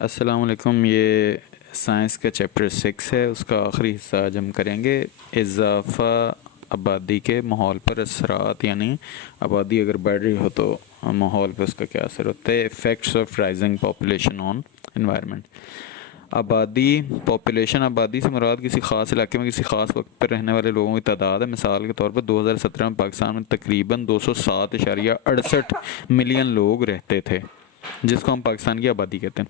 السلام علیکم. یہ سائنس کا چیپٹر 6 ہے. اس کا آخری حصہ آج ہم کریں گے. اضافہ آبادی کے ماحول پر اثرات، یعنی آبادی اگر بڑھ رہی ہو تو ماحول پہ اس کا کیا اثر ہوتا ہے. Effects of rising population on environment. آبادی سے مراد کسی خاص علاقے میں کسی خاص وقت پر رہنے والے لوگوں کی تعداد ہے. مثال کے طور پر 2017 میں پاکستان میں تقریباً 207.68 ملین لوگ رہتے تھے، جس کو ہم پاکستان کی آبادی کہتے ہیں.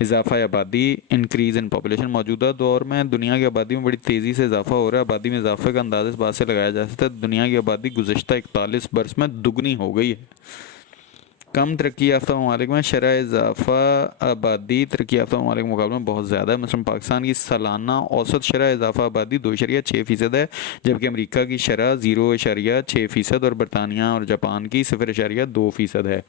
اضافہ آبادی، انکریز ان پاپولیشن. موجودہ دور میں دنیا کی آبادی میں بڑی تیزی سے اضافہ ہو رہا ہے. آبادی میں اضافے کا اندازہ اس بات سے لگایا جا سکتا ہے دنیا کی آبادی گزشتہ 41 برس میں دگنی ہو گئی ہے. کم ترقی یافتہ ممالک میں شرح اضافہ آبادی ترقی یافتہ ممالک کے مقابلے میں بہت زیادہ ہے. مثلا پاکستان کی سالانہ اوسط شرح اضافہ آبادی 2.6% ہے، جبکہ امریکہ کی شرح 0.6% اور برطانیہ اور جاپان کی 0.2% ہے.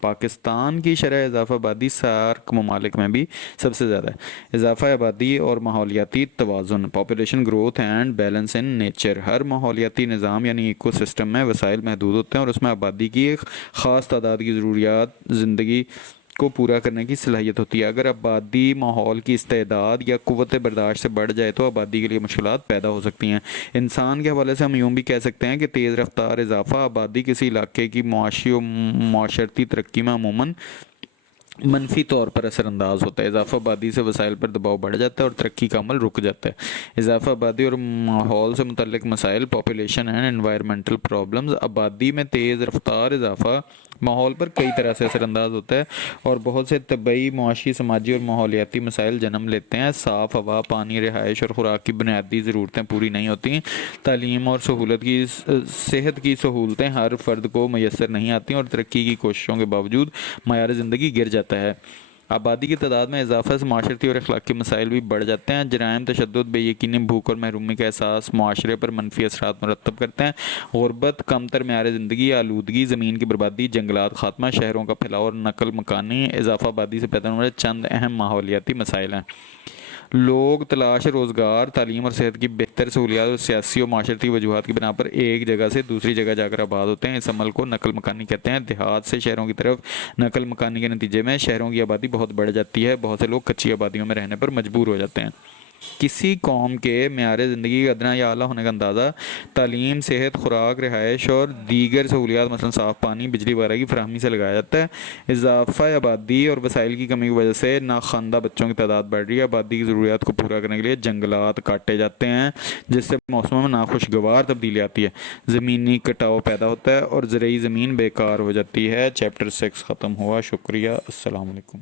پاکستان کی شرح اضافہ آبادی سارک ممالک میں بھی سب سے زیادہ ہے. اضافہ آبادی اور ماحولیاتی توازن، population growth and balance in nature. ہر ماحولیاتی نظام یعنی ایکو سسٹم میں وسائل محدود ہوتے ہیں اور اس میں آبادی کی ایک خاص تعداد کی ضروریات زندگی کو پورا کرنے کی صلاحیت ہوتی ہے. اگر آبادی ماحول کی استعداد یا قوت برداشت سے بڑھ جائے تو آبادی کے لیے مشکلات پیدا ہو سکتی ہیں. انسان کے حوالے سے ہم یوں بھی کہہ سکتے ہیں کہ تیز رفتار اضافہ آبادی کسی علاقے کی معاشی و معاشرتی ترقی میں عموماً منفی طور پر اثر انداز ہوتا ہے. اضافہ آبادی سے وسائل پر دباؤ بڑھ جاتا ہے اور ترقی کا عمل رک جاتا ہے. اضافہ آبادی اور ماحول سے متعلق مسائل، پاپولیشن اینڈ انوائرمنٹل پرابلمز. آبادی میں تیز رفتار اضافہ ماحول پر کئی طرح سے اثر انداز ہوتا ہے اور بہت سے طبعی، معاشی، سماجی اور ماحولیاتی مسائل جنم لیتے ہیں. صاف ہوا، پانی، رہائش اور خوراک کی بنیادی ضرورتیں پوری نہیں ہوتی. تعلیم اور صحت کی سہولتیں ہر فرد کو میسر نہیں آتی اور ترقی کی کوششوں کے باوجود معیار زندگی گر جاتا ہے. آبادی کی تعداد میں اضافہ سے معاشرتی اور اخلاقی مسائل بھی بڑھ جاتے ہیں. جرائم، تشدد، بے یقینی، بھوک اور محرومی کا احساس معاشرے پر منفی اثرات مرتب کرتے ہیں. غربت، کمتر معیار زندگی، آلودگی، زمین کی بربادی، جنگلات خاتمہ، شہروں کا پھیلاؤ اور نقل مکانی اضافہ آبادی سے پیدا ہونے والے چند اہم ماحولیاتی مسائل ہیں. لوگ تلاش روزگار، تعلیم اور صحت کی بہتر سہولیات اور سیاسی و معاشرتی وجوہات کی بنا پر ایک جگہ سے دوسری جگہ جا کر آباد ہوتے ہیں. اس عمل کو نقل مکانی کہتے ہیں. دیہات سے شہروں کی طرف نقل مکانی کے نتیجے میں شہروں کی آبادی بہت بڑھ جاتی ہے. بہت سے لوگ کچی آبادیوں میں رہنے پر مجبور ہو جاتے ہیں. کسی قوم کے معیار زندگی کا ادنا یا اعلیٰ ہونے کا اندازہ تعلیم، صحت، خوراک، رہائش اور دیگر سہولیات مثلا صاف پانی، بجلی وغیرہ کی فراہمی سے لگایا جاتا ہے. اضافہ آبادی اور وسائل کی کمی کی وجہ سے ناخواندہ بچوں کی تعداد بڑھ رہی ہے. آبادی کی ضروریات کو پورا کرنے کے لیے جنگلات کاٹے جاتے ہیں، جس سے موسموں میں ناخوشگوار تبدیلی آتی ہے. زمینی کٹاؤ پیدا ہوتا ہے اور زرعی زمین بیکار ہو جاتی ہے. چیپٹر 6 ختم ہوا. شکریہ. السلام علیکم.